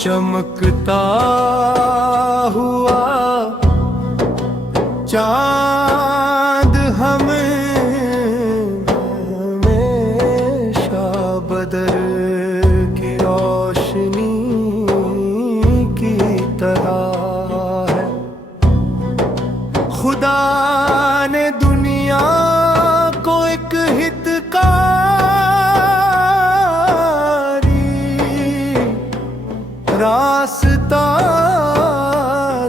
चमकता हुआ चांद हमेशा बदर की रोशनी की तरह है। खुदा ने दुनिया को एक हितकारी रास्ता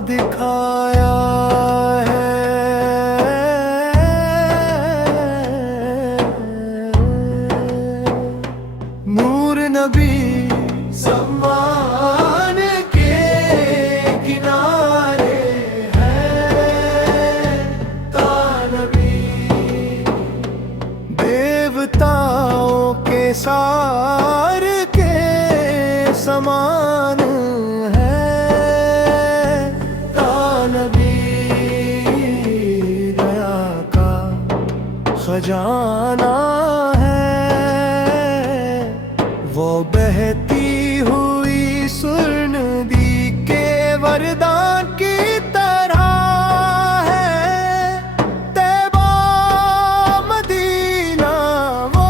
दिखाया है। नूर नबी ज़मान के किनारे है, तानबी देवताओं के सार के समान है। तानबी दया का खजाना है, वो बहती हुई सुर्ण नदी के वरदान की तरह है। तैबा मदीना वो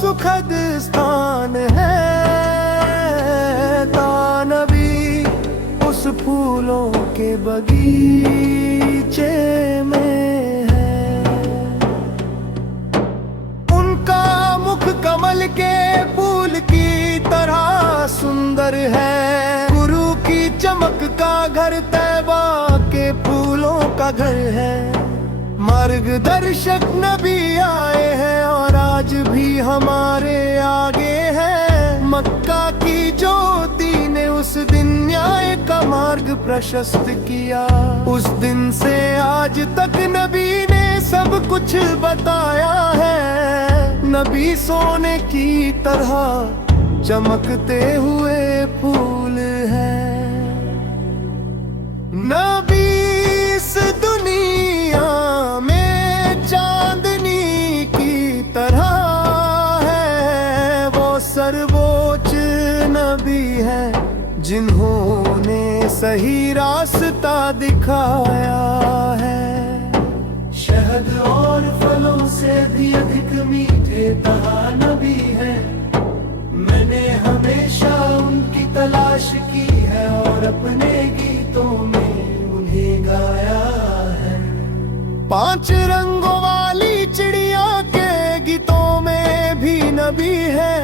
सुखद स्थान है। तानबी उस फूलों के बगीचे में है। उनका मुख कमल के फूल की तरह सुंदर है। गुरु की चमक का घर तैबा के फूलों का घर है। मार्गदर्शक नबी आए हैं और आज भी हमारे आगे हैं। मक्का की ज्योति ने उस दिन न्याय का मार्ग प्रशस्त किया। उस दिन से आज तक नबी ने सब कुछ बताया है। नबी सोने की तरह चमकते हुए फूल हैं। नबी इस दुनिया में चांदनी की तरह है। वो सर्वोच्च नबी है जिन्होंने सही रास्ता दिखाया है। शहद और फलों से भी अधिक मीठे तहा नबी है। मैंने हमेशा उनकी तलाश की है और अपने गीतों में उन्हें गाया है। 5 रंगों वाली चिड़िया के गीतों में भी नबी है।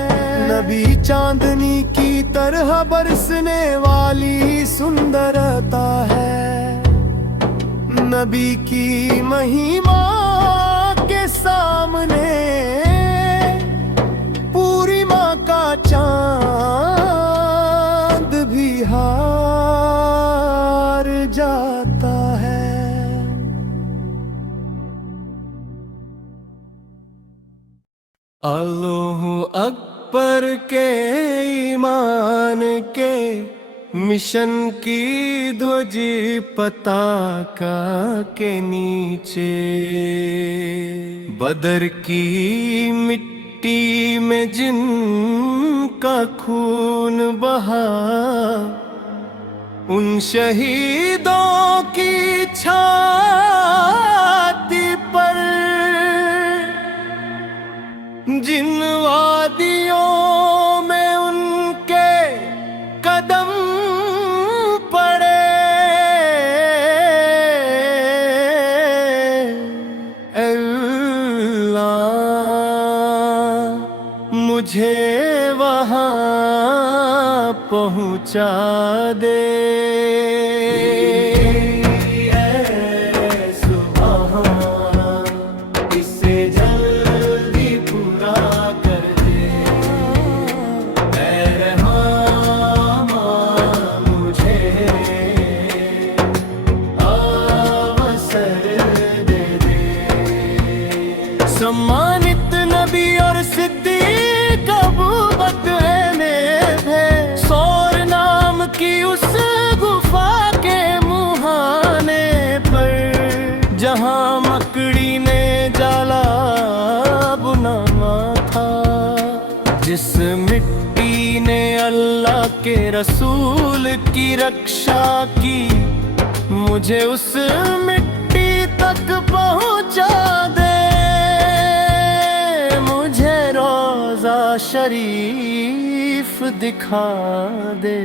नबी चांदनी की तरह बरसने वाली सुंदरता है। नबी की महिमा के सामने पूरी माँ का चांद भी हार जाता है। अल्लाहू अकबर के ईमान के मिशन की ध्वजी पताका के नीचे बदर की मिट्टी में जिनका खून बहा उन शहीदों की छाती पर जिन वादियों में उनके कदम पड़े अल्लाह मुझे वहाँ पहुँचा दे। सम्मानित नबी और सिद्दीक अबू बकर ने थे। सौर नाम की उस गुफा के मुहाने पर जहां मकड़ी ने जाला बुना था। जिस मिट्टी ने अल्लाह के रसूल की रक्षा की, मुझे उस मिट्टी तक पहुंचा दे, मुझे रोज़ा शरीफ दिखा दे,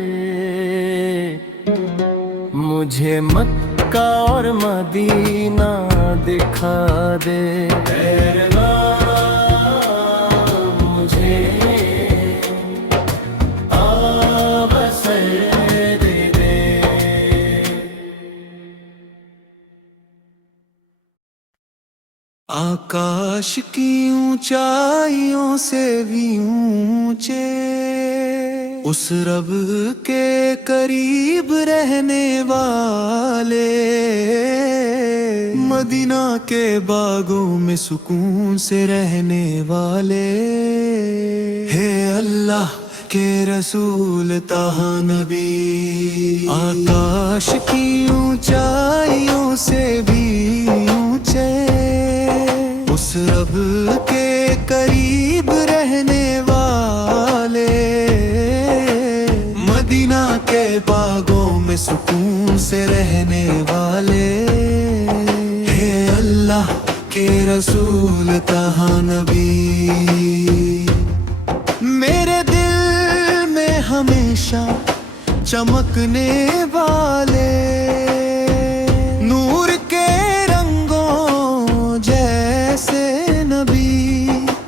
मुझे मक्का और मदीना दिखा दे। मुझे अवसर दे दे। आकाश की ऊंचाइयों से भी ऊंचे उस रब के करीब रहने वाले, मदीना के बागों में सुकून से रहने वाले, हे अल्लाह के रसूल ताहा नबी। आकाश की ऊंचाइयों से भी ऊंचे उस रब के करीब रहने वाले, मदीना के बागों में सुकून से रहने वाले, हे अल्लाह के रसूल ताहा नबी। मेरे दिल में हमेशा चमकने वाले नूर के रंगों जैसे नबी,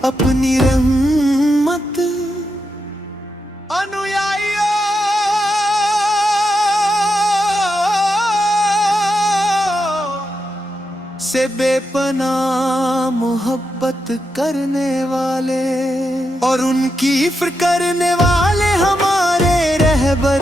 अपनी रहमत अनुयायियों से बेपनाह मोहब्बत करने वाले और उनकी फिक्र करने वाले हमारे रहबर,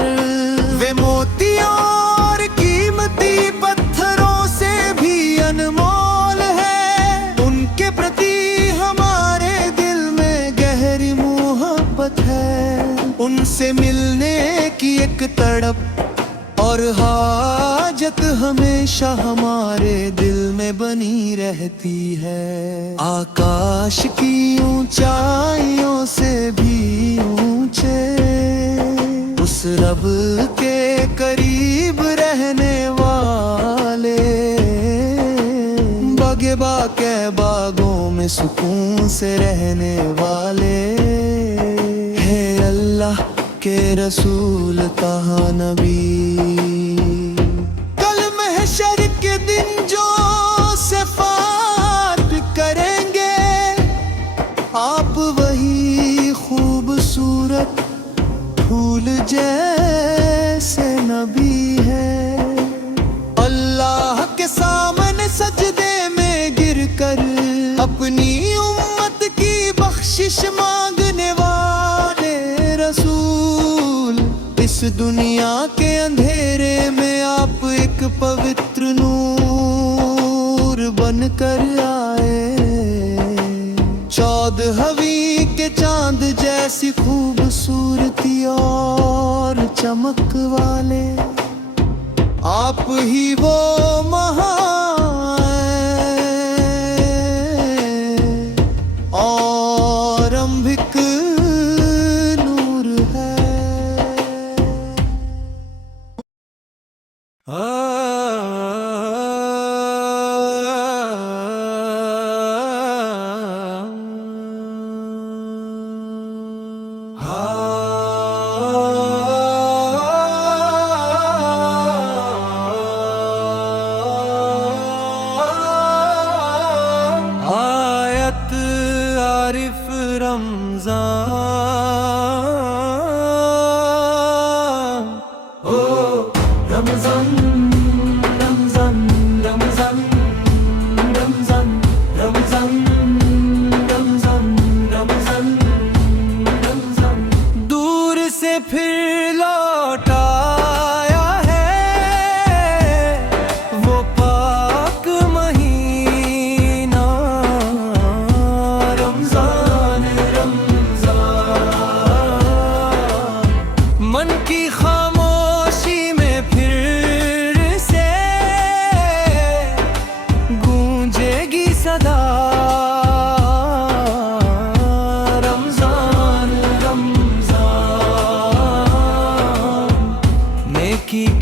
वे मोतियों और कीमती पत्थरों से भी अनमोल है, उनके प्रति हमारे दिल में गहरी मोहब्बत है, उनसे मिलने की एक तड़प और हाजत हमेशा हमारे दिल में बनी रहती है। आकाश की ऊंचाइयों से भी ऊंचे उस रब के करीब रहने वाले, बागे बाके बागों में सुकून से रहने वाले, हे अल्लाह के रसूल ताहा नबी। कल महशर के दिन जो शफाअत करेंगे, आप वही खूबसूरत फूल जैसे नबी है, अल्लाह के सामने सजदे में गिरकर अपनी उम्मत की बख्शिश मांगने वाले रसूल, इस दुनिया के अंधेरे में आप एक पवित्र नूर बनकर आए, चौदहवीं के चांद जैसी खूबसूरती और चमक वाले, आप ही वो महान और अंबिक नूर है।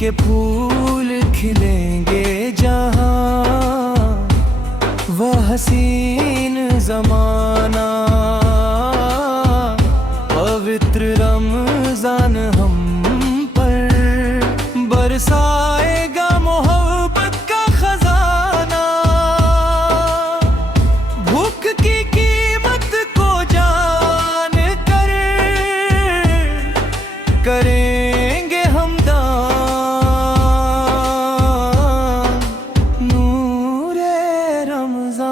के फूल खिलेंगे जहाँ, वह हसीन जमाना, पवित्र रमजान हम पर बरसाएगा मोहब्बत का खजाना। भूख की कीमत को जान कर करेंगे हम दान, नूरे रमजान।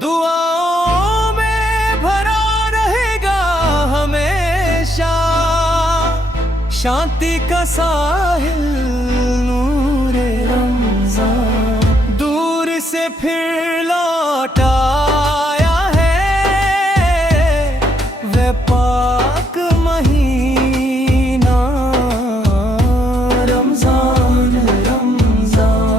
दुआओं में भरा रहेगा हमेशा शांति का साहिल, नूरे रमजान। दूर से फिर लौट आया है वे पाक महीना, रमजान रमजान।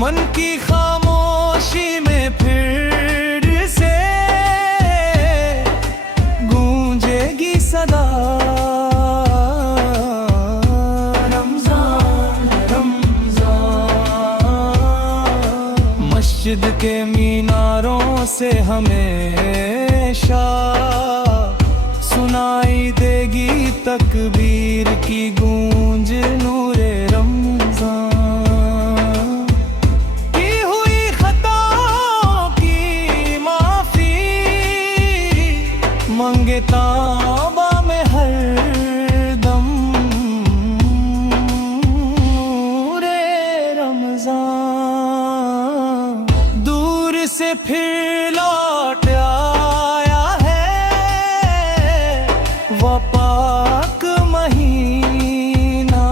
मन की खामोशी में फिर से गूंजेगी सदा, रमजान रमजान। मस्जिद के मीनारों से हमेशा सुनाई देगी तकबीर की गूंज, नूरे रमजान। की हुई खताओं की माफी मांगे तौबा में हर दम, नूरे रमजान। दूर से फिर लौट आया है वह पाक महीना,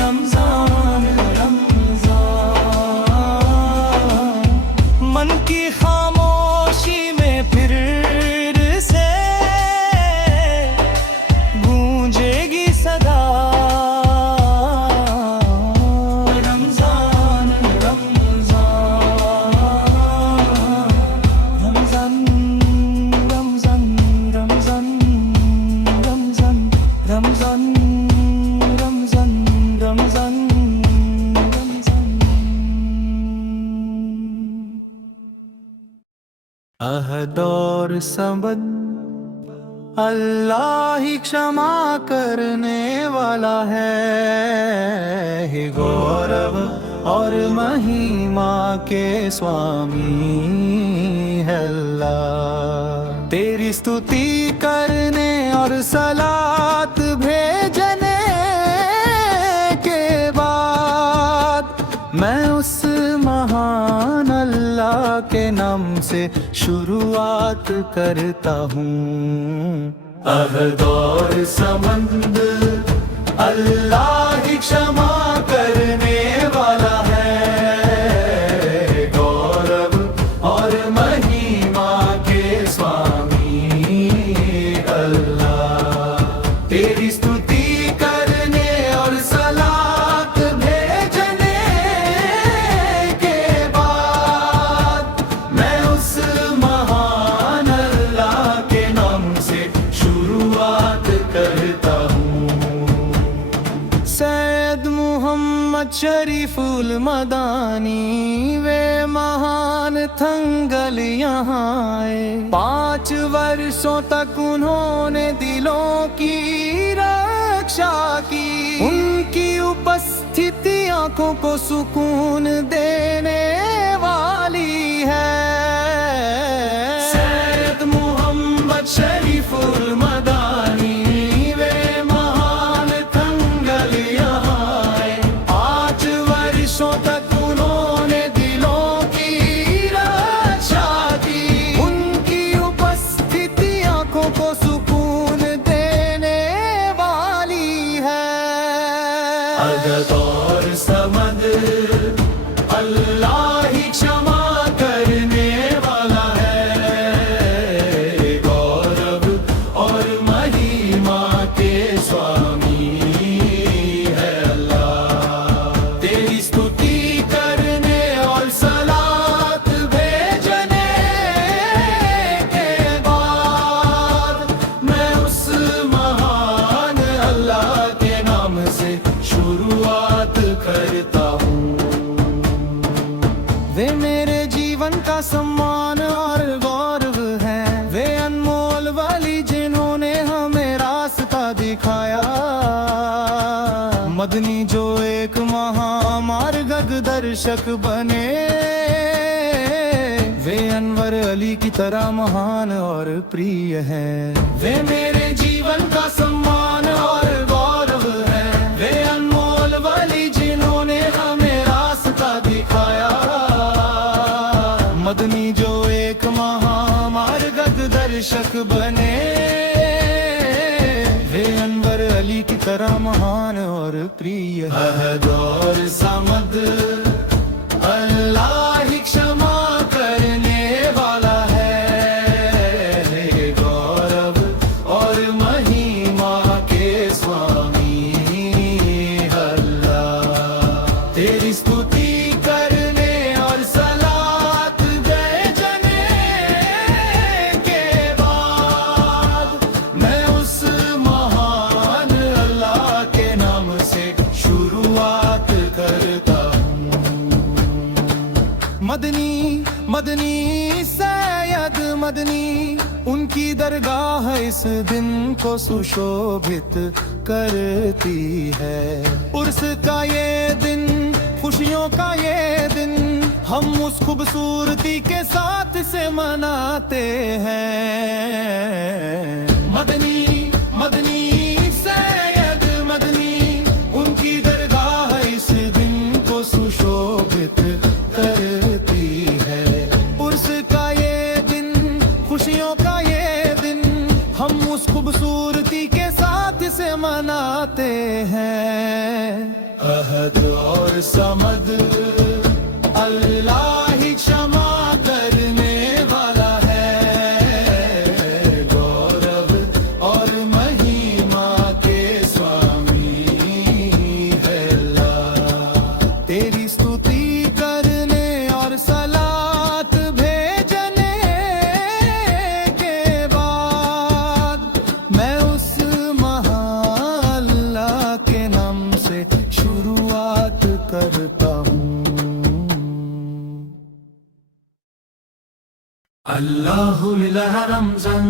रमजान रमजान। मन की खामोशी में फिर से गूंजेगी सदा, रमजान रमजान। रमजान रमजान रमजान रमजान रमजान रमजान रमजान रमजान। अहद और सबद अल्लाह ही क्षमा करने वाला है, हे गौरव और महिमा के स्वामी है अल्लाह। तेरी स्तुति करने और सलात भेजने के बाद मैं उस महान अल्लाह के नाम से शुरुआत करता हूँ। अहद और समंद अल्लाह ही क्षमा करने वाला है, गौरव और महिमा के स्वामी अल्लाह। तेरी स्तुति करने और सलात भेजने के बाद मैं उस महान अल्लाह के नाम से शुरुआत करता हूँ। सैयद मोहम्मद शरीफुल मदानी वे महान थंगल यहाँ आए। 5 वर्षों तक उन्होंने दिलों की रक्षा की, उनकी उपस्थिति आंखों को सुकून देने वाली है। सैयद मोहम्मद शरीफुल मदानी वे महान थंगल यहाँ आए। 5 वर्षों तक उन्होंने दिलों की रक्षा की, उनकी उपस्थिति आंखों को सुकून देने वाली है। अदद और समद अल्लाह ही क्षमा करने वाला है, गौरव और महिमा के स्वामी है अल्लाह। तेरी स्तुति करने और सलात भेजने के बाद से शुरुआत करता हूँ। वे मेरे जीवन का सम्मान और गौरव है, वे अनमोल वाली जिन्होंने हमें रास्ता दिखाया। मदनी जो एक महामार्गदर्शक बने, वे अनवर अली की तरह महान और प्रिय हैं। वे मेरे जीवन का सम्मान और गौरव है, वे अनमोल वाली जिन्होंने हमें रास्ता दिखाया। मदनी जो एक महामार्गदर्शक बने, वे अनवर अली की तरह महान और प्रिय है। अहद और समद अल्लाह ही क्षमा करने वाला है, गौरव और महिमा के स्वामी अल्लाह। तेरी स्तुति करने और सलात भेजने के बाद मैं उस महान अल्लाह के नाम से शुरुआत करता हूँ। मदनी मदनी सैयद मदनी, उनकी दरगाह इस दिन को सुशोभित करती है। उर्स का ये दिन, खुशियों का ये दिन, हम उस खूबसूरती के साथ से मनाते हैं। मदनी मदनी सैयद मदनी, उनकी दरगाह इस दिन को सुशोभित करती है। उर्स का ये दिन, खुशियों का ये दिन, हम उस खूबसूरती के साथ से मनाते हैं। अहद और समद अल्लाह ही क्षमा करने वाला है, गौरव और महिमा के स्वामी है अल्लाह। तेरी स्तुति करने और सलात भेजने के बाद मैं उस महान अल्लाह के नाम से शुरुआत करता हूँ। अल्लाह मिला रमजान,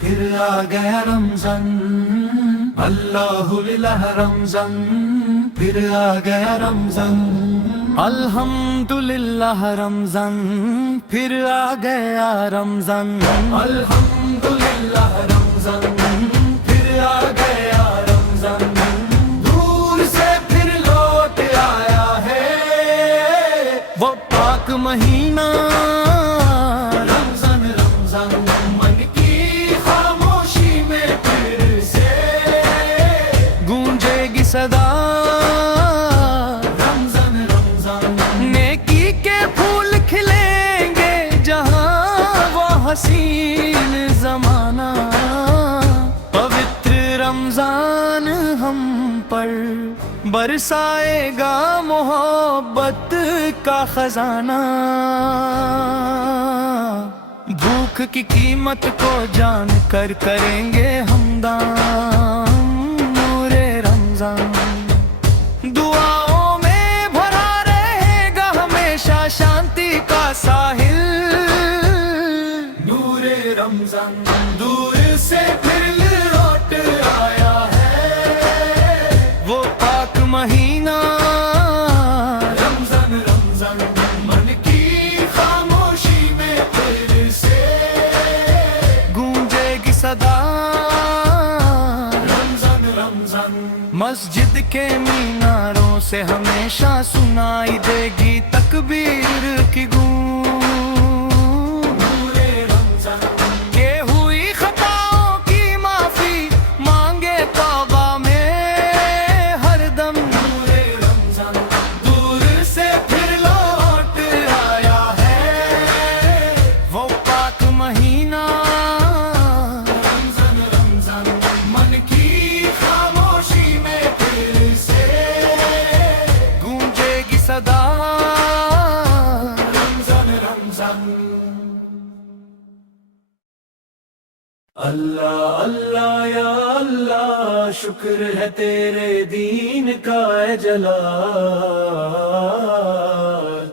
फिर आ गया रमजान। अल्लाह मिला रमजान, फिर आ गया रमजान। अल्हम्दुलिल्लाह रमजान, फिर आ गया रमजान। अल्हम्दुलिल्लाह रमजान, फिर आ गया रमजान। दूर से फिर लौट आया है वो पाक महीना। रमजान रमजान मन की खामोशी में फिर से गूंजेगी सदा। रमजान रमजान नेकी के फूल खिलेंगे जहां वो हसीन जमाना। पवित्र रमजान हम पर बरसाएगा मोहब्बत का खजाना। भूख की कीमत को जान कर करेंगे हम दान। नूरे रमजान दुआओं में भरा रहेगा हमेशा शांति का साहिल। नूरे रमजान दूर से फिर लौट आया है वो पाक महीना। रमजान रमजान मन की खामोशी में फिर से गूंजेगी सदा। रमजान रमजान मस्जिद के मीनारों से हमेशा सुनाई देगी तकबीर की गूंज। नूरे रमजान के हुई खताओं की माफी मांगे तौबा में हरदम। नूरे रमजान दूर से फिर लौट आया है वो पाक महीना। रमजान रमजान मन की खामोशी में फिर से गूंजेगी सदा। रमजान शुक्र है तेरे दीन का ऐ जलाल।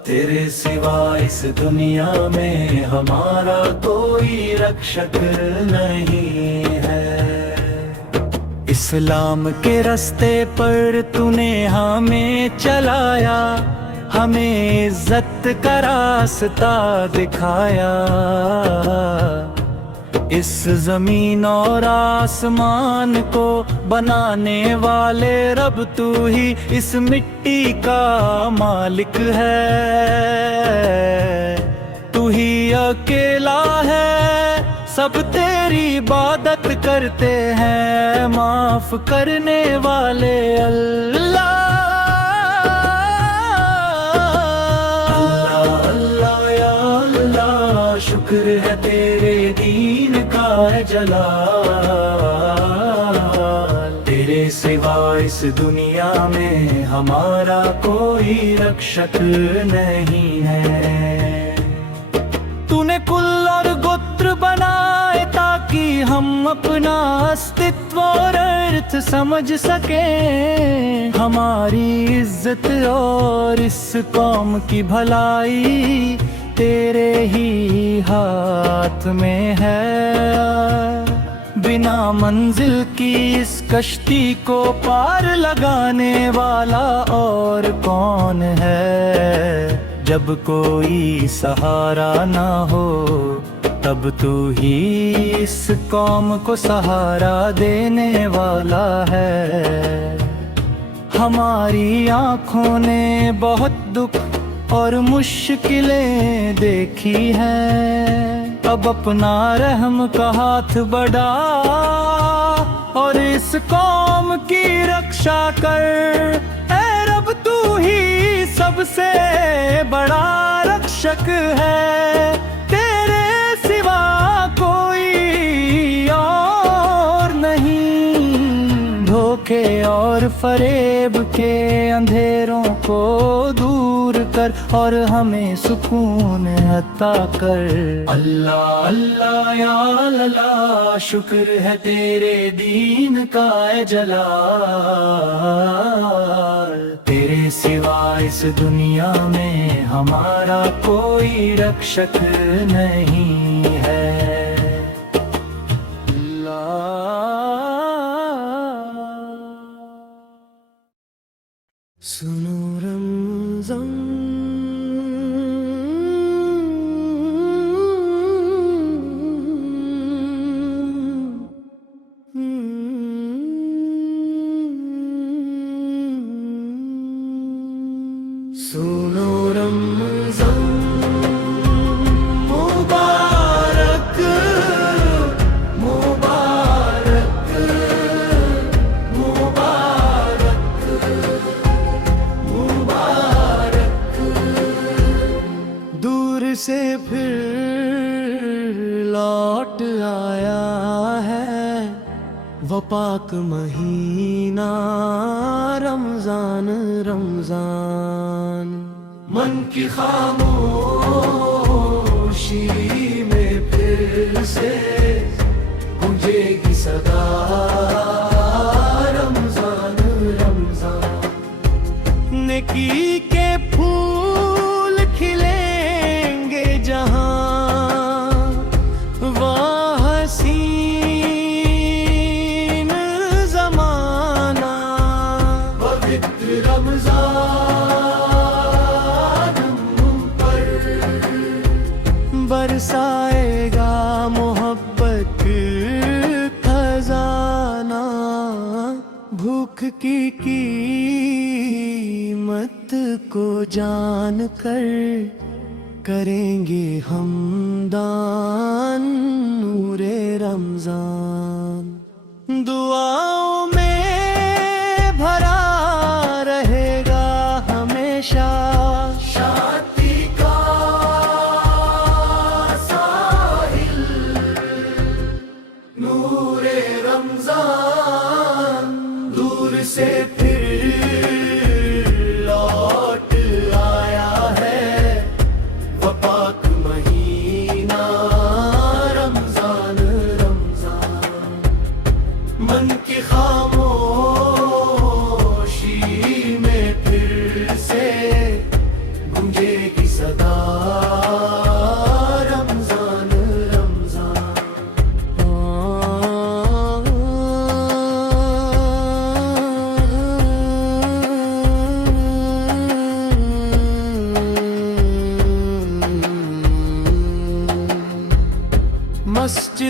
तेरे सिवा इस दुनिया में हमारा कोई रक्षक नहीं है। इस्लाम के रास्ते पर तूने हमें चलाया, हमें इज्जत का रास्ता दिखाया। इस जमीन और आसमान को बनाने वाले रब तू ही इस मिट्टी का मालिक है। तू ही अकेला है, सब तेरी इबादत करते हैं, माफ करने वाले अल्लाह। शुक्र है तेरे दीन का ऐ जलाल। तेरे सिवा इस दुनिया में हमारा कोई रक्षक नहीं है। तूने कुल और गोत्र बनाए ताकि हम अपना अस्तित्व और अर्थ समझ सके। हमारी इज्जत और इस कौम की भलाई तेरे ही हाथ में है। बिना मंजिल की इस कश्ती को पार लगाने वाला और कौन है। जब कोई सहारा ना हो तब तू ही इस कौम को सहारा देने वाला है। हमारी आँखों ने बहुत दुख और मुश्किलें देखी हैं, अब अपना रहम का हाथ बढ़ा और इस कौम की रक्षा कर। ऐ रब तू ही सबसे बड़ा रक्षक है, तेरे सिवा कोई और नहीं। धोखे और फरेब के अंधेरों को दूर कर और हमें सुकून अता कर। अल्लाह अल्लाह या अल्लाह, शुक्र है तेरे दीन का ऐ जलाल। तेरे सिवा इस दुनिया में हमारा कोई रक्षक नहीं है। सुनो रमज़ान, सुनो रमज़ान मुबारक मुबारक मुबारक मुबारक। दूर से फिर लौट आया है वो पाक महीना रमज़ान रमज़ान। मन की खामोशी में फिर से गूंजेगी सदा रमज़ान रमज़ान। नेकी के फूल खिलेंगे जहाँ वहाँ हसीन ज़माना। पवित्र रमज़ान पर बरसाएगा मोहब्बत खजाना। भूख की कीमत को जान कर करेंगे हम दान नूरे रमज़ान। दुआओं में भरा रहेगा हमेशा शांति का साहिल नूरे रमज़ान। दूर से फिर लौट आया है वो पाक महीना रमज़ान रमज़ान। मन की खामोशी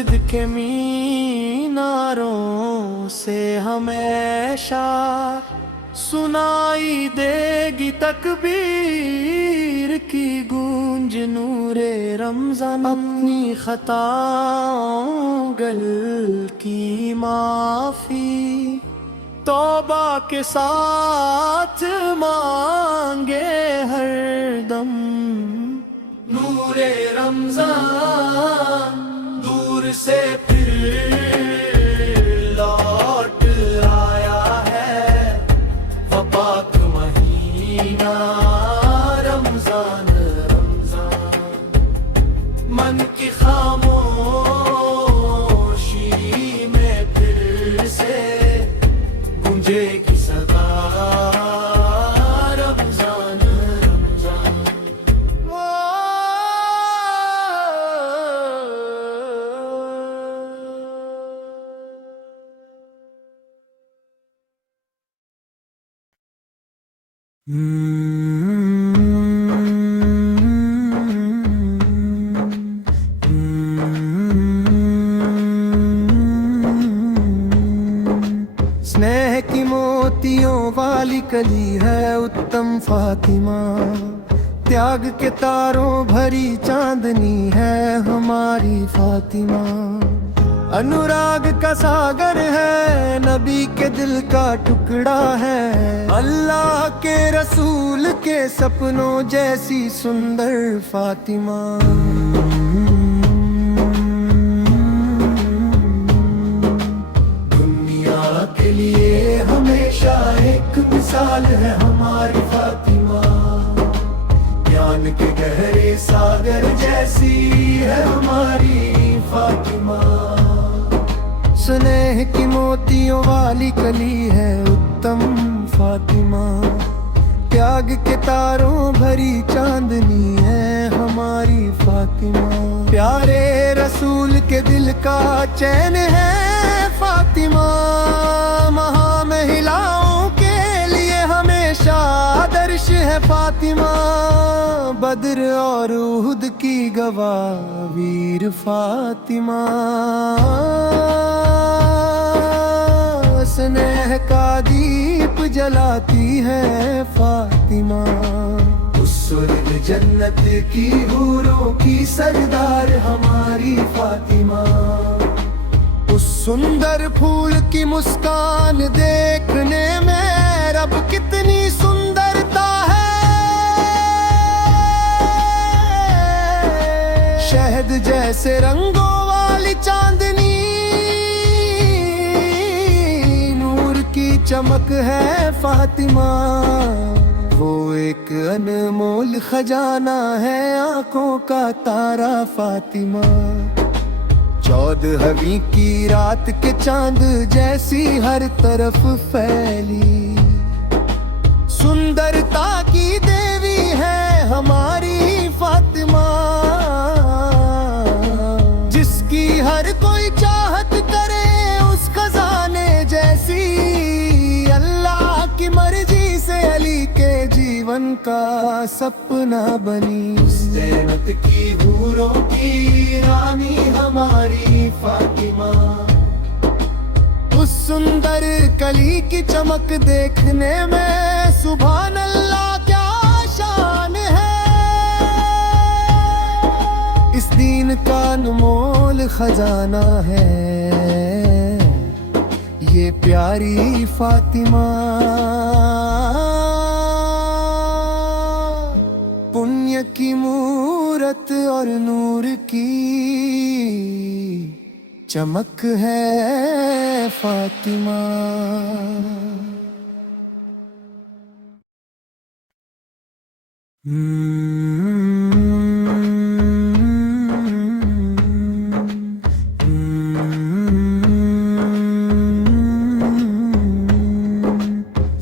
मस्जिद के मीनारों से हमेशा सुनाई देगी तकबीर की गूंज। नूरे रमजान अपनी खताओं गलती माफी तौबा के साथ मांगे हर दम। नूरे रमजान दूर से फिर लौट आया है, पाक महीना रमजान रमजान। मन की खामोशी में फिर से गूंजेगी सदा रमजान रमजान। स्नेह की मोतियों वाली कली है उत्तम फातिमा। त्याग के तारों भरी चांदनी है हमारी फातिमा। अनुराग का सागर है, नबी के दिल का टुकड़ा है। अल्लाह के रसूल के सपनों जैसी सुंदर फातिमा। दुनिया के लिए हमेशा एक मिसाल है हमारी फातिमा। ज्ञान के गहरे सागर जैसी है हमारी फातिमा। स्नेह की मोतियों वाली कली है उत्तम फातिमा। त्याग के तारों भरी चांदनी है हमारी फातिमा। प्यारे रसूल के दिल का चैन है फातिमा। महामहिलाओं के लिए हमेशा आदर्श है फातिमा। बद्र और उहुद की गवाह वीर फातिमा। स्नेह का दीप जलाती है फातिमा। उस सुर्ग जन्नत की हूरों की सरदार हमारी फातिमा। उस सुंदर फूल की मुस्कान देखने में रब कितनी सुंदरता है। शहद जैसे रंगों वाली चांदनी, चमक है फातिमा। वो एक अनमोल खजाना है आंखों का तारा फातिमा। 14वीं की रात के चांद जैसी हर तरफ फैली सुंदरता की देवी है हमारी फातिमा। जिसकी हर कोई चाहत करे उस खजाने जैसी। की मर्जी से अली के जीवन का सपना बनी। जन्नत की हूरों की रानी हमारी फातिमा। उस सुंदर कली की चमक देखने में सुभान अल्लाह क्या शान है। इस दीन का अनमोल खजाना है ये प्यारी फातिमा। पुण्य की मूरत और नूर की चमक है फातिमा।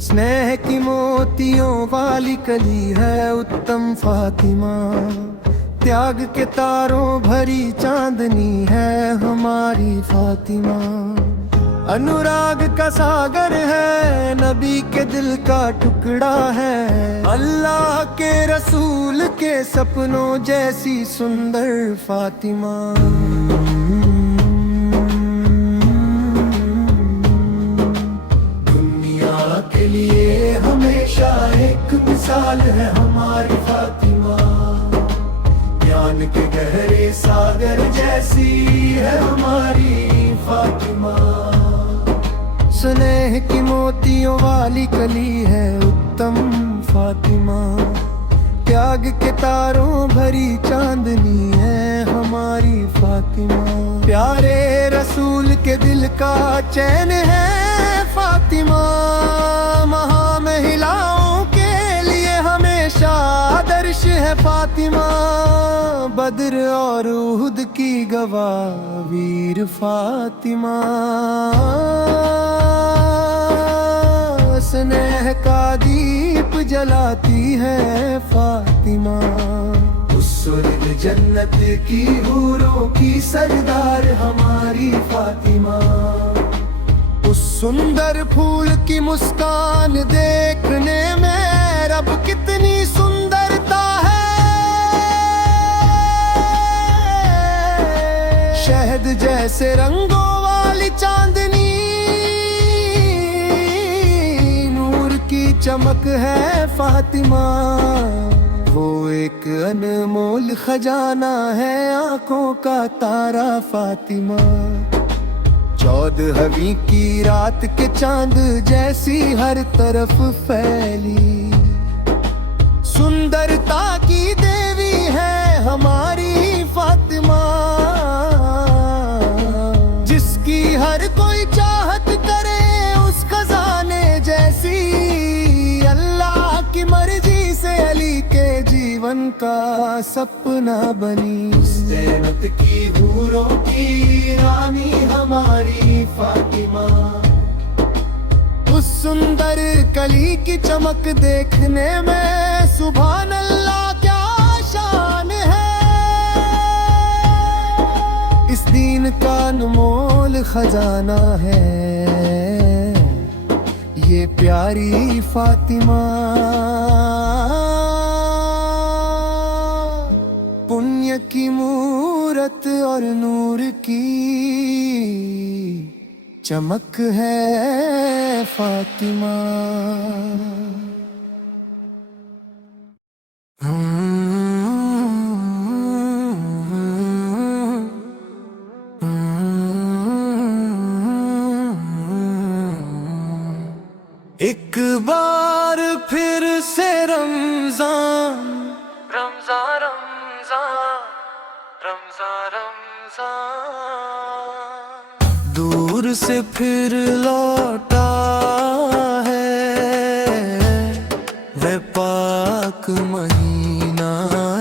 स्नेह की मोतियों वाली कली है उत्तम फातिमा। त्याग के तारों भरी चांदनी है हमारी फातिमा। अनुराग का सागर है, नबी के दिल का टुकड़ा है। अल्लाह के रसूल के सपनों जैसी सुंदर फातिमा। मिसाल है हमारी फातिमा, ज्ञान के गहरे सागर जैसी है हमारी फातिमा। स्नेह की मोतियों वाली कली है उत्तम फातिमा, त्याग के तारों भरी चांदनी है हमारी फातिमा। प्यारे रसूल के दिल का चैन है फातिमा, महिलाओं के लिए हमेशा आदर्श है फातिमा। बद्र और उहुद की गवाह वीर फातिमा, स्नेह का दीप जलाती है फातिमा। उस्सुल जन्नत की हूरों की सरदार हमारी फातिमा। उस सुंदर फूल की मुस्कान देखने में रब कितनी सुंदरता है, शहद जैसे रंगों वाली चांदनी, नूर की चमक है फातिमा। वो एक अनमोल खजाना है आंखों का तारा फातिमा। 14वीं की रात के चांद जैसी हर तरफ फैली, सुंदरता की देवी है हमारी फातिमा। जिसकी हर कोई चाहत करे उस खजाने जैसी, अल्लाह की मर्जी से अली के जीवन का सपना बनी। जन्नत की हूरों की रानी हमारी फातिमा। उस सुंदर कली की चमक देखने में सुभान अल्लाह क्या शान है। इस दीन का अनमोल खजाना है ये प्यारी फातिमा। पुण्य की मूरत और नूर की चमक है फातिमा। एक बार फिर से रमजान रमजान रमजान रमजान रमजान दूर से फिर लौटा है वह पाक महीना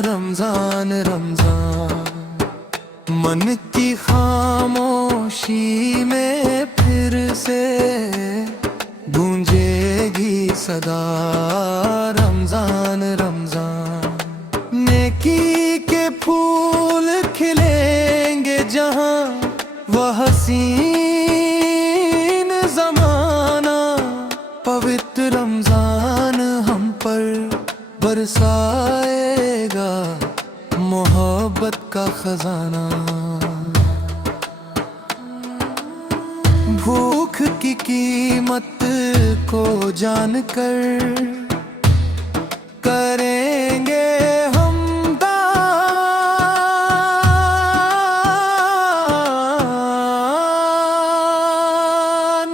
रमजान रमजान। मन की खामोशी में फिर से गूंजेगी सदा रमजान रमजान। नेकी के फूल खिलेंगे जहां वह हसीन जमाना। पवित्र रमजान हम पर बरसाएगा मोहब्बत का खजाना। भूख की कीमत को जानकर करेंगे हम दान।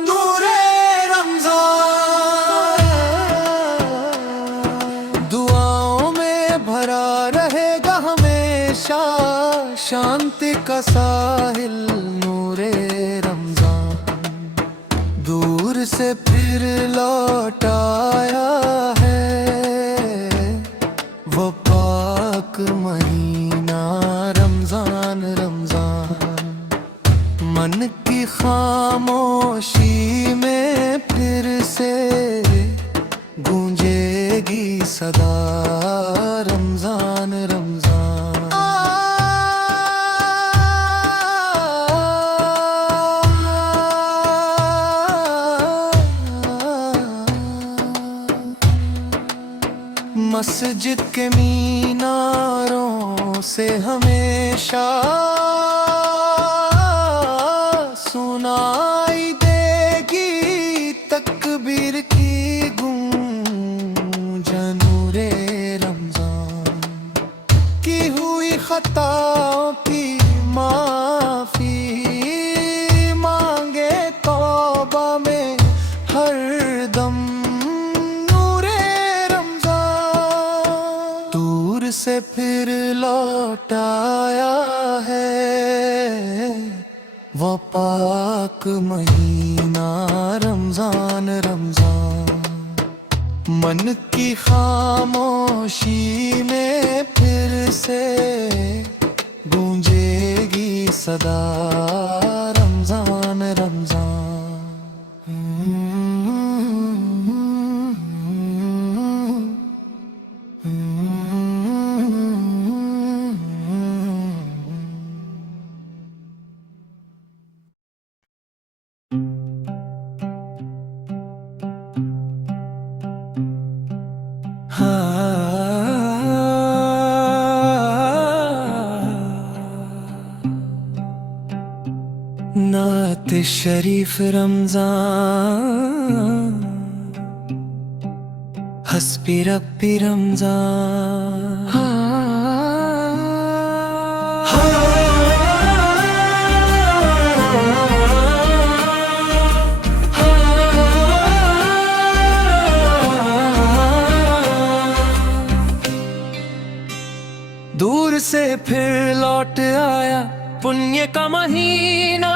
नूरे रमजान दुआओं में भरा रहेगा हमेशा, शांति का साहिल नूरे दूर से फिर लौट आया है वो पाक महीना रमजान रमजान। मन की खामोशी में फिर से गूंजेगी सदा रमजान रमजान। मस्जिद के मीनारों से हमेशा सुनाई देगी तकबीर की गूंजन। खताओं की माफी मांगे तौबा में हर दम नूरे रमजान दूर से फिर लौट आया है वो पाक महीना रमजान रमजान मन की खामोशी में फिर से गूंजेगी सदा रमजान रमजान नात शरीफ रमजान हस्बी रब्बी रमजान दूर से फिर लौट आया पुण्य का महीना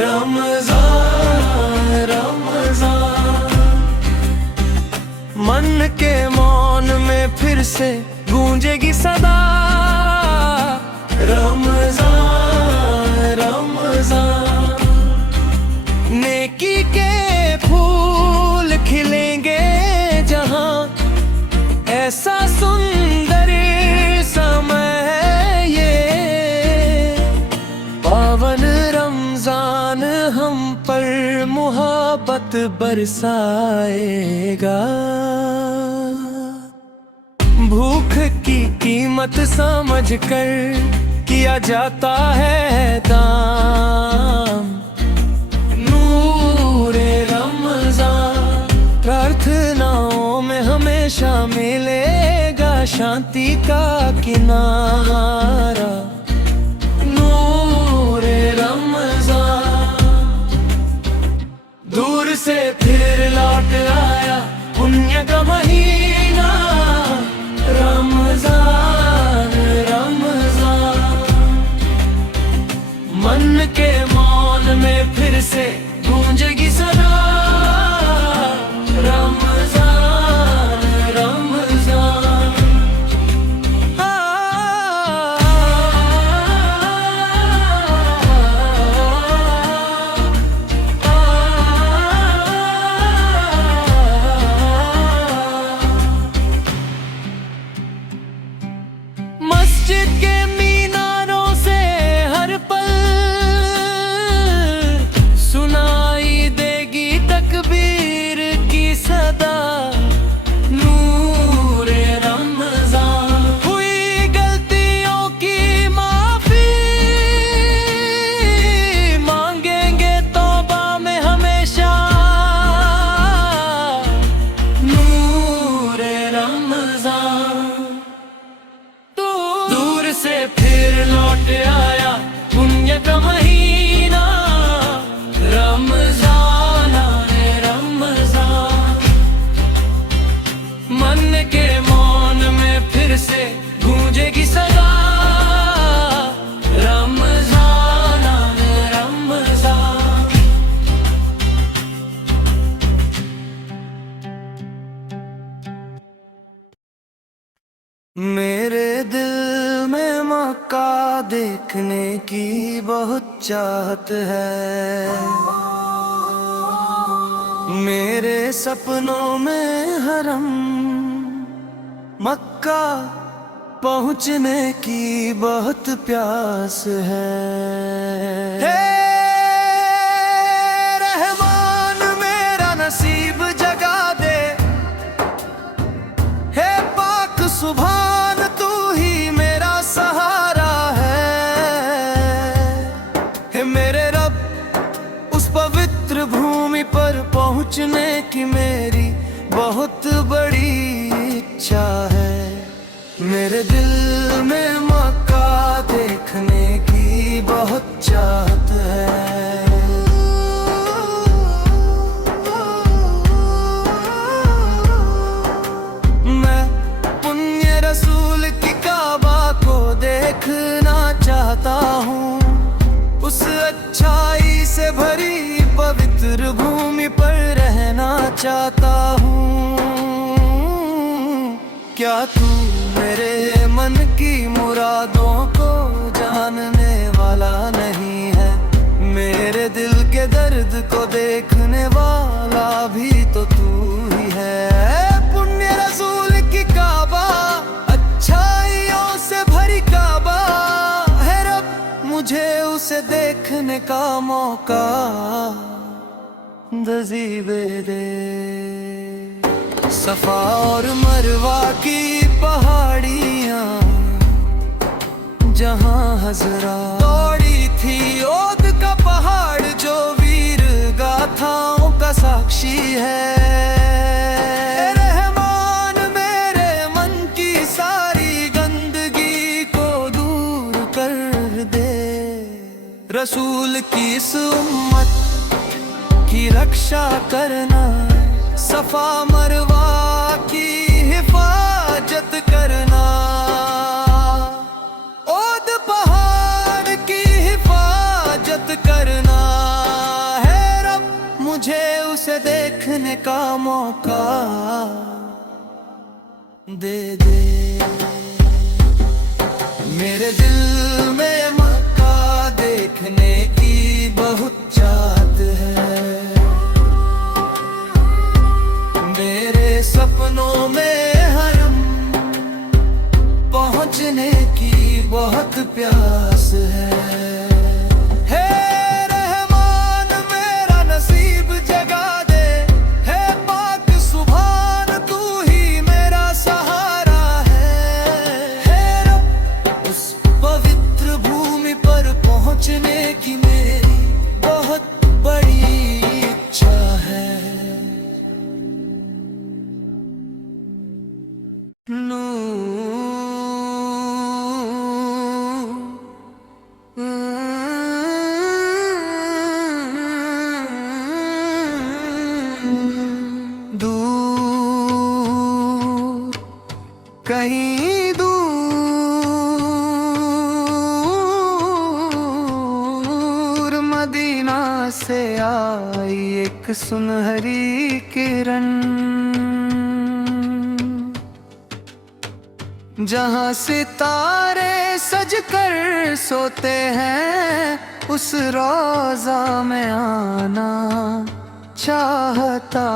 रमजान रमजान मन के मौन में फिर से गूंजेगी सदा रमजान रमजान नेकी के फूल खिलेंगे जहां ऐसा सुंदर समय है ये पावन रमजान हम पर मोहब्बत बरसाएगा भूख की कीमत समझ कर किया जाता है दाम नूरे रमजान प्रार्थनाओं में हमेशा मिलेगा शांति का किनारा नूरे रमजान दूर से फिर लौट आया पुण्य का महीना रमजान रमजान मन के मौन में फिर से गूंजेगी सदा रमजान रमजान मस्जिद के मीनारों से हर पल सुनाई देगी तकबीर की सदा नूरे रमजान हुई गलतियों की माफी मांगेंगे तौबा में हमेशा नूरे रमजान दूर से फिर लौट आया पुण्य का महीना रमजान रमजान मन के मौन में फिर से गूंजेगी सदा रमजान रमजान मेरे दिल में मक्का देखने की बहुत चाहत है मेरे सपनों में हरम मक्का पहुंचने की बहुत प्यास है हे रहमान मेरा नसीब जगा दे हे पाक सुभान तू ही मेरा सहारा है हे मेरे रब उस पवित्र भूमि पर पहुंचने की मेरी बहुत बड़ी इच्छा है मेरे दिल में चाहता हूँ। क्या तू मेरे मन की मुरादों को जानने वाला नहीं है? मेरे दिल के दर्द को देखने वाला भी तो तू ही है। पुण्य रसूल की काबा, अच्छाइयों से भरी काबा है रब, मुझे उसे देखने का मौका नसीबे दे। सफा और मरवा की पहाड़ियाँ जहाँ हजरा दौड़ी थी, ओद का पहाड़ जो वीर गाथाओं का साक्षी है। रहमान मेरे मन की सारी गंदगी को दूर कर दे। रसूल की इस उम्मत की रक्षा करना, सफा मरवा की हिफाजत करना, ओद पहाड़ की हिफाजत करना है रब, मुझे उसे देखने का मौका दे दे। मेरे दिल में मक्का देखने की बहुत चाहत है। मेरे सपनों में हरम पहुंचने की बहुत प्यास है। हे रहमान मेरा नसीब जगा दे, हे पाक सुभान तू ही मेरा सहारा है। हे रब उस पवित्र भूमि पर पहुंचने की मेरी बहुत बड़ी इच्छा है। दूर कहीं दूर मदीना से आई एक सुनहरी किरण, जहाँ सितारे सजकर सोते हैं, उस रोज़ा में आना चाहता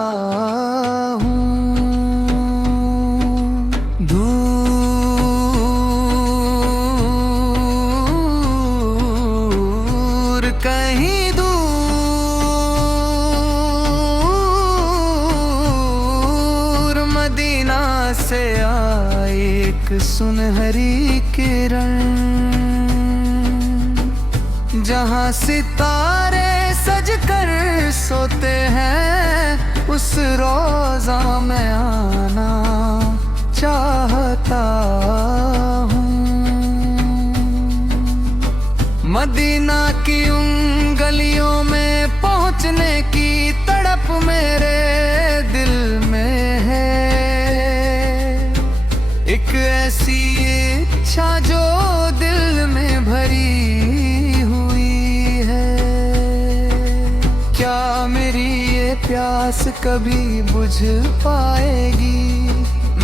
हूँ। दूर कहीं दूर मदीना से आई एक सुनहरी किरण, जहाँ सितारे सजकर सोते हैं, उस रोज़ा में आना चाहता हूँ। मदीना की उन गलियों में पहुँचने की तड़प मेरे दिल में है। एक ऐसी इच्छा जो दिल में भरी प्यास कभी बुझ पाएगी?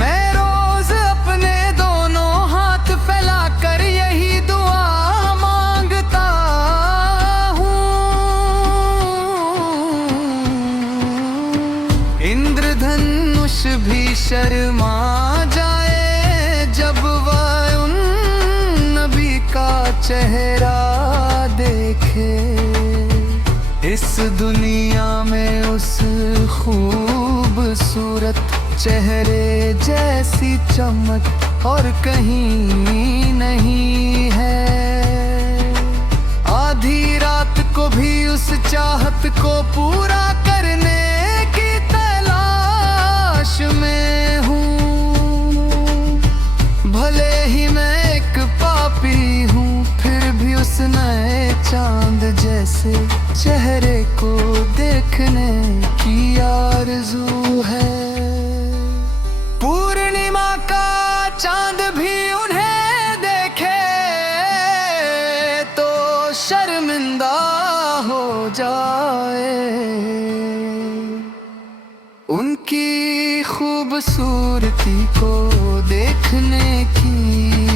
मैं रोज अपने दोनों हाथ फैलाकर यही दुआ मांगता हूँ। इंद्रधनुष भी शर्मा जाए जब वह उन नबी का चेहरा देखे। इस दुनिया में उस खूबसूरत चेहरे जैसी चमक और कहीं नहीं है। आधी रात को भी उस चाहत को पूरा करने की तलाश में हूँ। भले ही मैं एक पापी हूँ, फिर भी उस नए चांद जैसे चेहरे को देखने की आरज़ू है। पूर्णिमा का चांद भी उन्हें देखे तो शर्मिंदा हो जाए। खूबसूरती को देखने की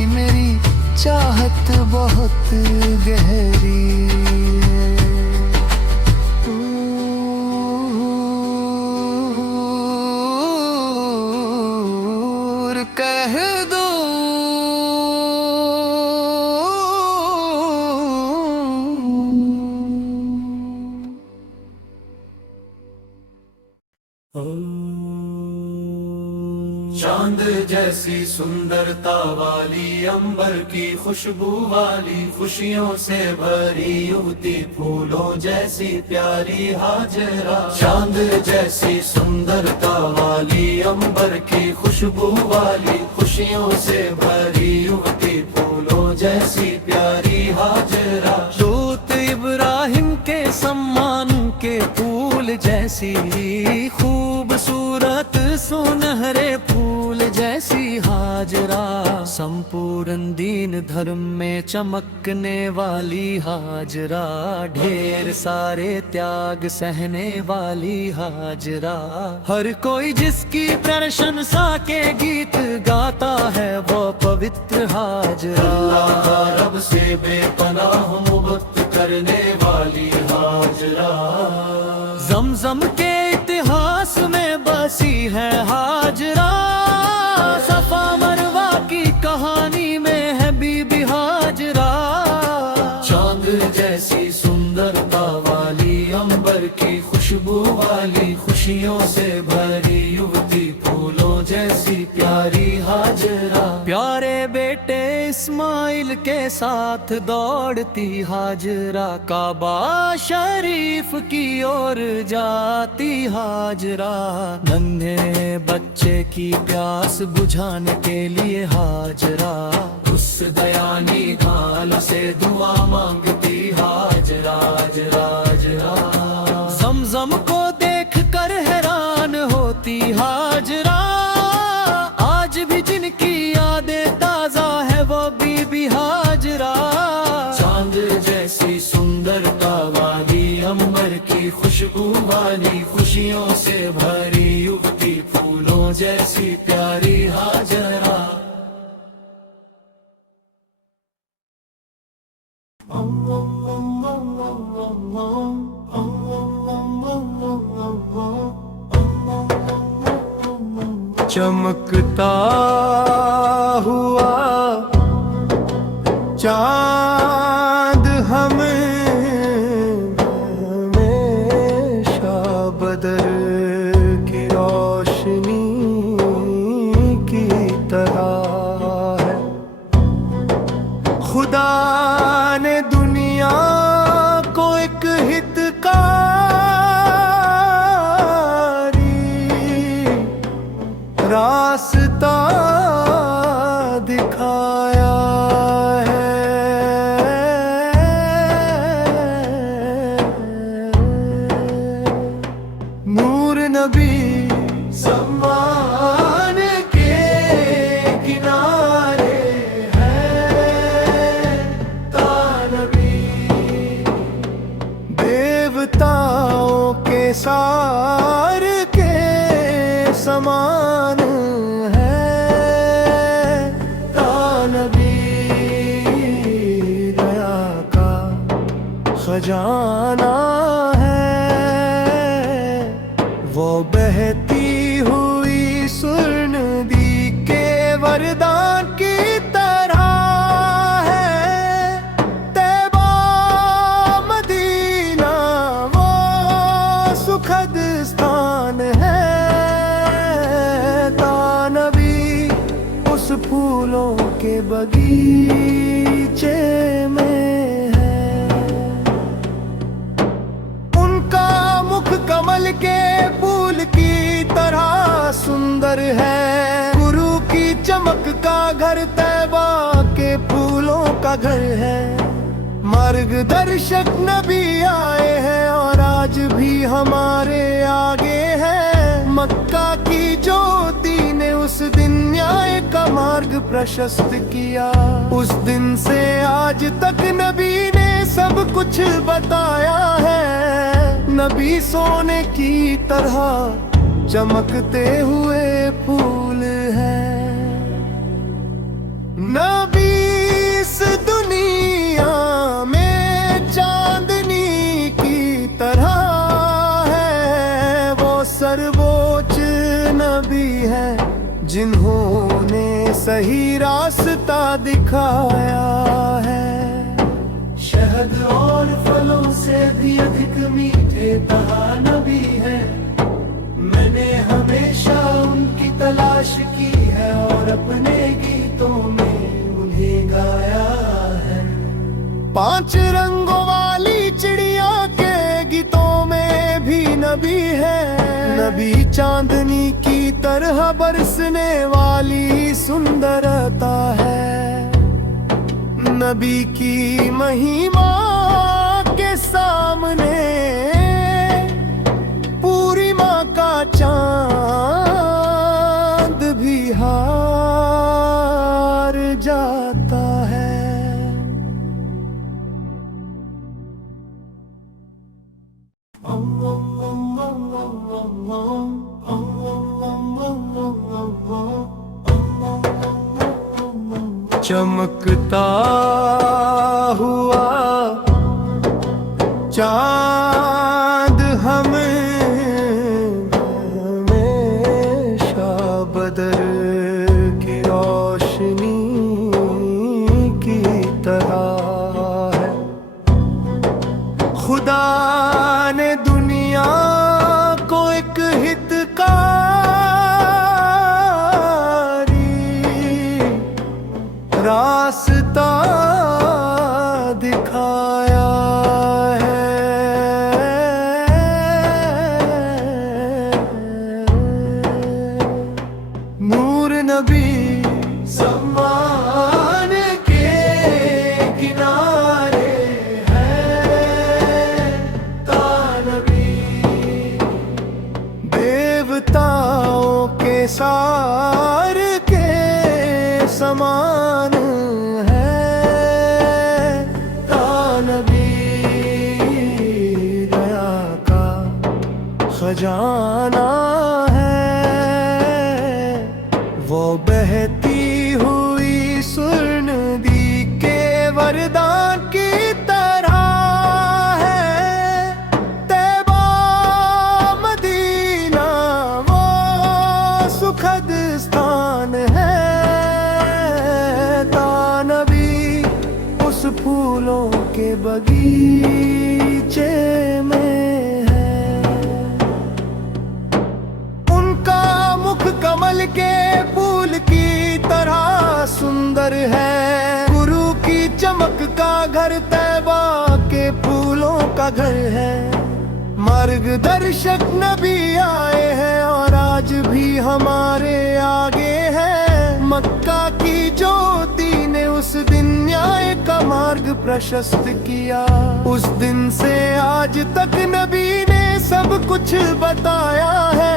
मेरी चाहत बहुत गहरी है। दूर कह दो चांद जैसी सुंदरता वाली, अंबर की खुशबू वाली, खुशियों से भरी युवती, फूलों जैसी प्यारी हाजरा। चांद जैसी सुंदरता वाली, अंबर की खुशबू वाली, खुशियों से भरी युवती, फूलों जैसी प्यारी हाजरा। दूत इब्राहिम के सम्मान के फूल जैसी, खूबसूरत सुनहरे फूल जैसी हाजरा। संपूर्ण दीन धर्म में चमकने वाली हाजरा, ढेर सारे त्याग सहने वाली हाजरा। हर कोई जिसकी प्रशंसा के गीत गाता है वो पवित्र हाजरा। अल्लाह रब से बेपनाह मोहब्बत करने वाली हाजरा। ज़मज़म के इतिहास में बसी है हाजरा, सफा मरवा की कहानी में है बीबी हाजरा। चांद जैसी सुंदरता वाली, अंबर की खुशबू वाली, खुशियों से भरी युवती, फूलों जैसी प्यारी हाजरा। प्यारे बेटे इस्माइल के साथ दौड़ती हाजरा, काबा शरीफ की ओर जाती हाजरा। नन्हे बच्चे की प्यास बुझाने के लिए हाजरा, उस दयानी ढाल से दुआ मांगती हाजरा। हाजरा ज़मज़म को देख कर हैरान होती हाजरा। आज भी जिनकी यादें ताज़ा है वो बीबी हाजरा। चांद जैसी सुंदरता वाली, अंबर की खुशबू वाली, खुशियों से भरी युवती, फूलों जैसी प्यारी हाजरा। चमकता हुआ चांद हमेशा बदर की रोशनी की तरह है। खुदा ने दुनिया को एक हितकारी रास्ता दिखाया है। नूर नबी सम्मान के किनारे है, तानबी देवताओं के सार के समान है। तानबी दया का खजाना है, वो बहती हुई सुर्ण नदी के वरदान की तरह है। तैबा मदीना वो सुखद स्थान है। तानबी उस फूलों के बगीचे में है। उनका मुख कमल के फूल की तरह सुंदर है। गुरु की चमक का घर तैबा के फूलों का घर है। मार्गदर्शक नबी आए हैं और आज भी हमारे आगे हैं। मक्का की ज्योति ने उस दिन न्याय का मार्ग प्रशस्त किया। उस दिन से आज तक नबी ने सब कुछ बताया है। नबी सोने की तरह चमकते हुए फूल है। नबी इस दुनिया में चांदनी की तरह है, वो सर्वोच्च नबी है जिन्होंने सही रास्ता दिखाया है। शहद और फलों से भी अधिक मीठे तहा नबी है, मैंने हमेशा उनकी तलाश की है और अपने गीतों में उन्हें गाया है। 5 रंगों वाली चिड़िया के गीतों में भी नबी है। नबी चांदनी की तरह बरसने वाली सुंदरता है। नबी की महिमा के सामने पूरी माँ का चांद भी हार जाता है। चमकता हुआ चांद हमेशा बदर की रोशनी की तरह है। खुदा ने दुनिया को एक हितकारी रास्ता दिखाया है। नूर नबी सम्मान के किनारे है, तानबी देवताओं के सार के समान है। तानबी दया का खजाना है, वो बहती हुई सुर नदी के वरदान की तरह है। तैबा मदीना वो सुखद स्थान है। तानबी उस फूलों के बगीचे में है। उनका मुख कमल के फूल की तरह सुंदर है। गुरु की चमक का घर तैबा के फूलों का घर है। मार्गदर्शक नबी आए हैं और आज भी हमारे आगे है। मक्का की ज्योति ने उस दिन न्याय का मार्ग प्रशस्त किया। उस दिन से आज तक नबी ने सब कुछ बताया है।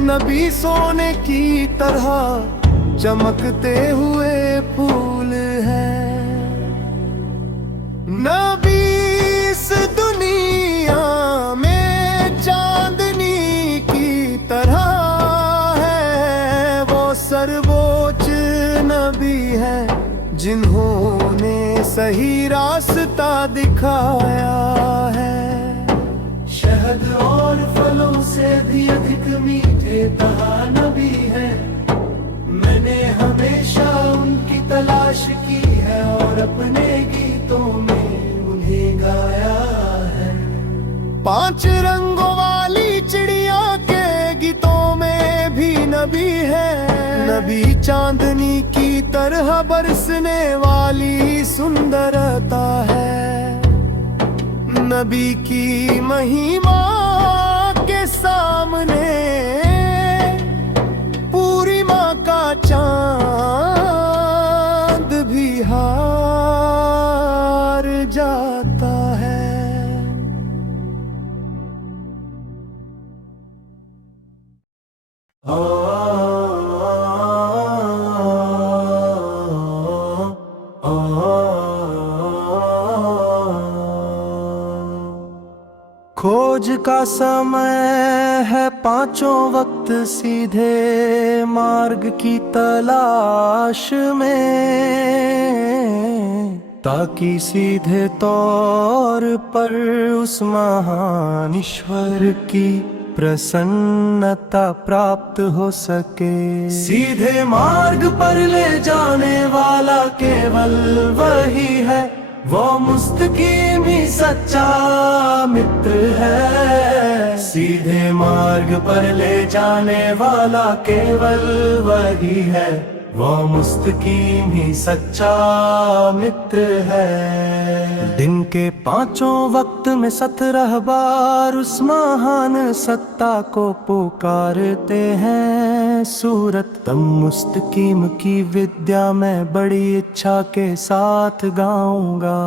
नबी सोने की तरह चमकते हुए फूल है। नबी इस दुनिया में चांदनी की तरह है, वो सर्वोच्च नबी है जिन्होंने सही रास्ता दिखाया है। शहद और फलों से भी अधिक मीठे तहा नबी है, मैंने हमेशा उनकी तलाश की है और अपने गीतों में उन्हें गाया है। 5 रंगों वाली चिड़िया के गीतों में भी नबी है। नबी चांदनी की तरह बरसने वाली सुंदरता है। नबी की महिमा के सामने पूरी माँ का चांद भी हार जाता है। खो रोज का समय है पांचों वक्त सीधे मार्ग की तलाश में, ताकि सीधे तौर पर उस महान ईश्वर की प्रसन्नता प्राप्त हो सके। सीधे मार्ग पर ले जाने वाला केवल वही है, वो मुस्तकीम ही सच्चा मित्र है। सीधे मार्ग पर ले जाने वाला केवल वही है, वो मुस्तकीम ही सच्चा मित्र है। दिन के पांचों वक्त में 17 बार उस महान सत्ता को पुकारते हैं। सूरत तम मुस्तकीम की विद्या मैं बड़ी इच्छा के साथ गाऊंगा।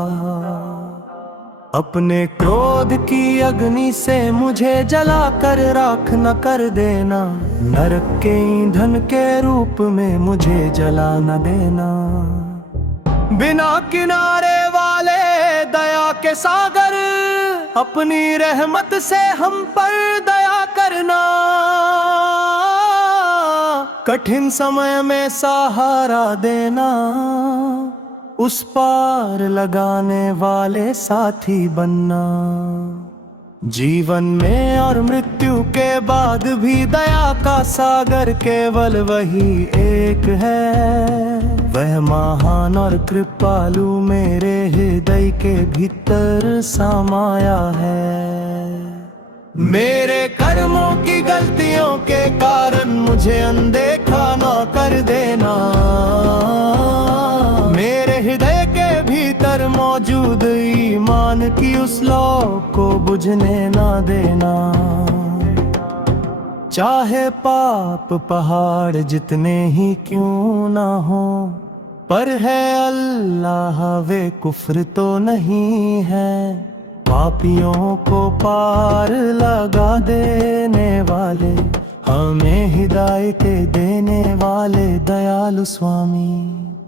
अपने क्रोध की अग्नि से मुझे जला कर राख न कर देना, नरक के ईंधन के रूप में मुझे जला न देना। बिना किनारे वाले दया के सागर, अपनी रहमत से हम पर दया करना। कठिन समय में सहारा देना, उस पार लगाने वाले साथी बनना। जीवन में और मृत्यु के बाद भी दया का सागर केवल वही एक है। वह महान और कृपालु मेरे हृदय के भीतर समाया है। मेरे कर्मों की गलतियों के कारण मुझे अनदेखा न कर देना। मेरे हृदय के भीतर मौजूद ईमान की उस लौ को बुझने ना देना। चाहे पाप पहाड़ जितने ही क्यों ना हो, पर है अल्लाह वे कुफ्र तो नहीं है। पापियों को पार लगा देने वाले, हमें हिदायतें देने वाले दयालु स्वामी।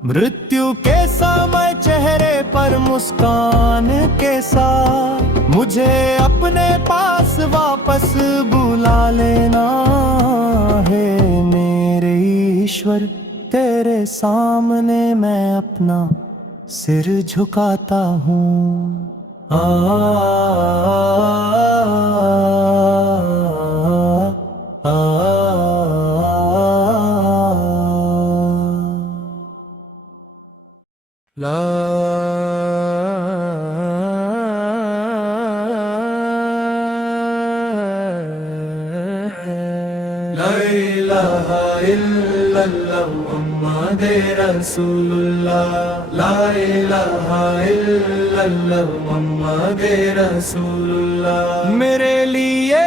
मृत्यु के समय चेहरे पर मुस्कान के साथ मुझे अपने पास वापस बुला लेना है। मेरे ईश्वर तेरे सामने मैं अपना सिर झुकाता हूँ। ला इलाहा इल्लल्लाह मुहम्मदे रसूलुल्लाह। ला इलाहा इल्लल्लाह मुहम्मदे रसूलुल्लाह। मेरे लिए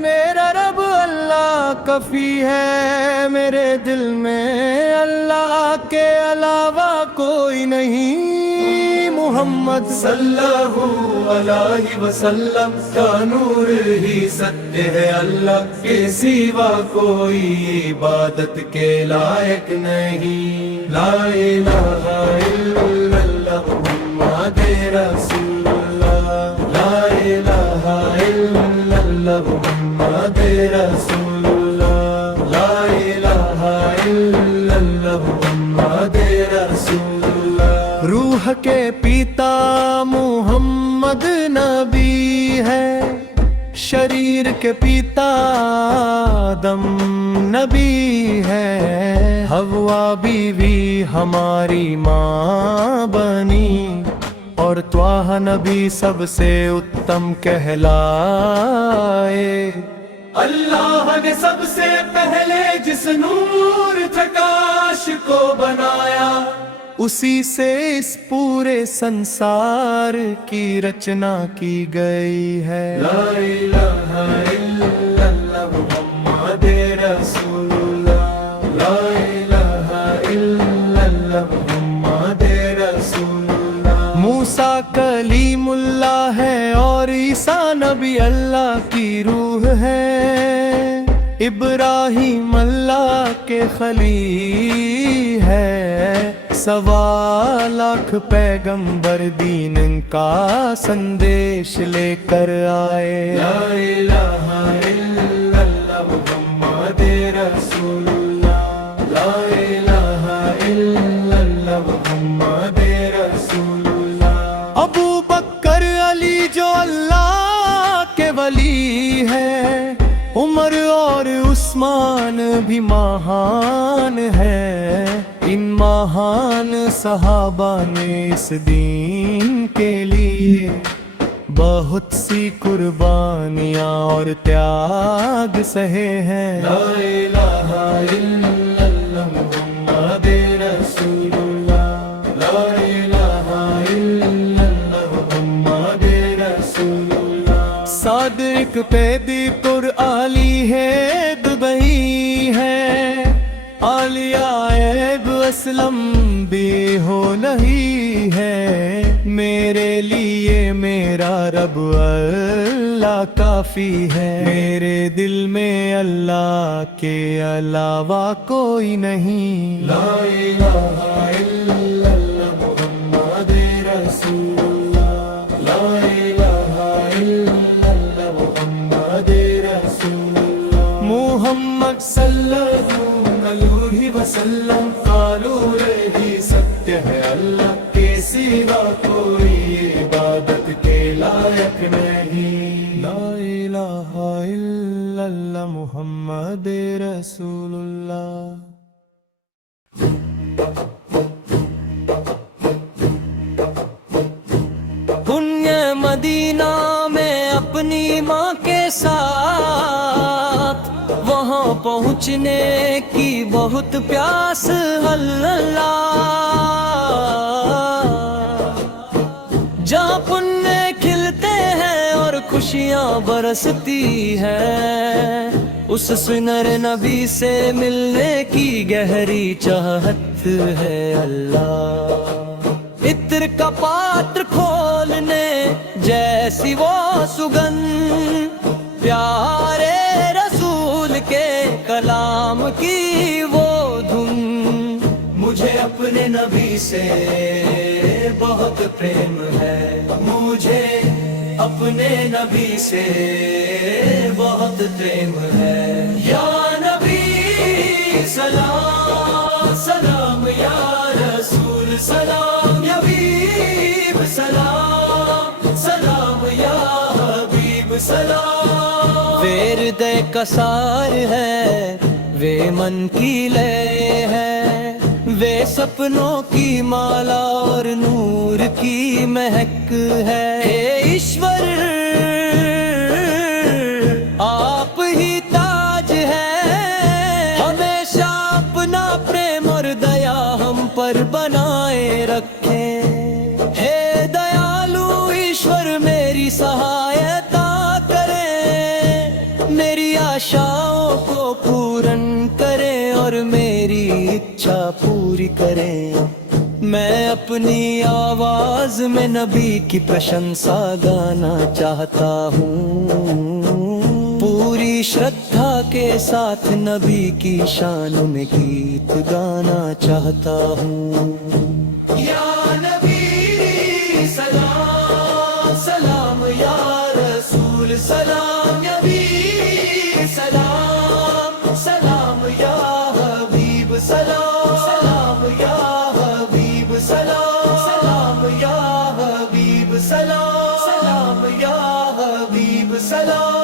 मेरा रब अल्लाह कफी है। मेरे दिल में अल्लाह के अलावा कोई नहीं। मोहम्मद सल्लल्लाहु अलैहि वसल्लम का नूर ही सत्य है। अल्लाह के सिवा कोई इबादत के लायक नहीं। ला इलाहा इल्लल्लाह मुहम्मदे रसूलुल्लाह। ला इलाहा इल्लल्लाह मुहम्मदे रसूलुल्लाह। ला इलाहा इल्लल्लाह मुहम्मदे रसूलुल्लाह। रूह के पिता मुहम्मद नबी है, शरीर के पिता आदम नबी है। हव्वा बीवी हमारी माँ बनी, और त्वाहा नबी सबसे उत्तम कहलाए। अल्लाह ने सबसे पहले जिस नूर प्रकाश को बनाया, उसी से इस पूरे संसार की रचना की गई है। ला इलाहा इल्लल्लाह मुहम्मदे रसूलुल्लाह। ला इलाहा इल्लल्लाह मुहम्मदे रसूलुल्लाह। मूसा कलीमुल्लाह है और ईसा नबी अल्लाह की रूह है। इब्राहिम अल्लाह के खलील है। सवा लाख पैगंबर दीन का संदेश लेकर आए। ला इलाहा इल्लल्लाह मुहम्मद रसूलुल्लाह, ला इलाहा इल्लल्लाह मुहम्मद रसूलुल्लाह। अबू बकर अली जो अल्लाह के वली है, उमर और उस्मान भी महान है। इन महान सहाबा ने इस दीन के लिए बहुत सी कुर्बानियाँ और त्याग सहे हैं। ला इलाहा इल्लल्लाह मुहम्मद रसूलुल्लाह, ला इलाहा इल्लल्लाह मुहम्मद रसूलुल्लाह। सादिक पैदी पुर आली है दुबई है, आलिया ऐब असलम भी हो नहीं है। मेरे लिए मेरा रब अल्लाह काफी है, मेरे दिल में अल्लाह के अलावा कोई नहीं। ला इलाहा इल्लल्लाह मुहम्मद रसूलुल्लाह, ला इलाहा इल्लल्लाह मुहम्मद रसूलुल्लाह। मुहम्मद सल्लल्लाहु अलैहि वसल्लम कालू रही सत्य है, अल्लाह के सिवा कोई इबादत के लायक नहीं। ला इलाहा इल्लल्लाह मुहम्मद रसूलुल्लाह। पुण्य मदीना में अपनी माँ के साथ वहाँ पहुँचने की बहुत प्यास अल्लाह। जहाँ पुण्य खिलते हैं और खुशियाँ बरसती हैं, उस सुनर नबी से मिलने की गहरी चाहत है अल्लाह। इत्र का पात्र खोलने जैसी वो सुगंध, प्यारे रसूल के कलाम की वो धुन। मुझे अपने नबी से बहुत प्रेम है, मुझे अपने नबी से बहुत प्रेम है। या नबी सलाम सलाम, या रसूल सलाम, या हबीब सलाम सलाम, या हबीब सलाम। वे हृदय कसार है, वे मन की लय है, वे सपनों की माला और नूर की महक है। हे ईश्वर आप ही ताज है, हमेशा अपना प्रेम और दया हम पर बनाए रखें। हे दयालु ईश्वर मेरी सहायता करें, मेरी आशाओं को पूर्ण करें और मेरी इच्छा पूरी करें। मैं अपनी आवाज में नबी की प्रशंसा गाना चाहता हूँ, पूरी श्रद्धा के साथ नबी की शान में गीत गाना चाहता हूँ। या नबी सलाम सलाम, या रसूल सलाम, या नबी सलाम सलाम, या हबीब सलाम सलाम, या हबीब सलाम सलाम, या हबीब सलाम सलाम, या हबीब सलाम।